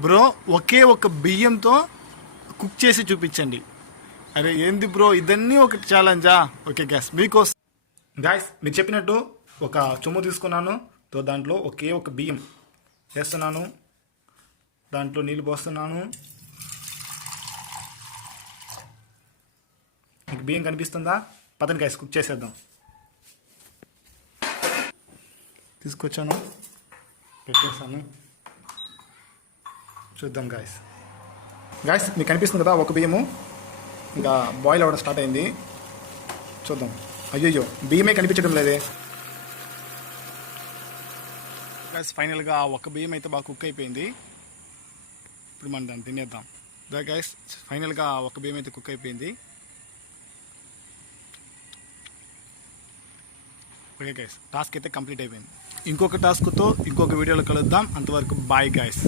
Bro okay ఒక బియ్యంతో cook చేసి చూపించండి. అరే ఏంది బ్రో ఇదన్నీ ఒక ఛాలెంజా? ఓకే గ్యాస్ మీకోసం గాయస్ మీరు చెప్పినట్టు ఒక చొమ్ము తీసుకున్నాను. దాంట్లో ఒకే ఒక బియ్యం వేస్తున్నాను. దాంట్లో నీళ్ళు పోస్తున్నాను. మీకు బియ్యం కనిపిస్తుందా? పదండి గాయస్ కుక్ చేసేద్దాం. తీసుకొచ్చాను, పెట్టేసాను. చూద్దాం గాయస్. మీకు కనిపిస్తుంది కదా ఒక బియ్యము ఇంకా బాయిల్ అవ్వడం స్టార్ట్ అయింది. చూద్దాం. అయ్యయ్యో బియ్యమే కనిపించడం లేదే. గాయస్ ఫైనల్గా ఒక బియ్యం అయితే బాగా కుక్ అయిపోయింది. ఇప్పుడు మనం దాన్ని తినేద్దాం. గాయస్ ఫైనల్గా ఒక బియ్యం అయితే కుక్ అయిపోయింది. ఓకే గైస్, టాస్క్ అయితే కంప్లీట్ అయిపోయింది. ఇంకొక టాస్క్తో ఇంకొక వీడియోలో కలుద్దాం. అంతవరకు బాయ్ గైస్.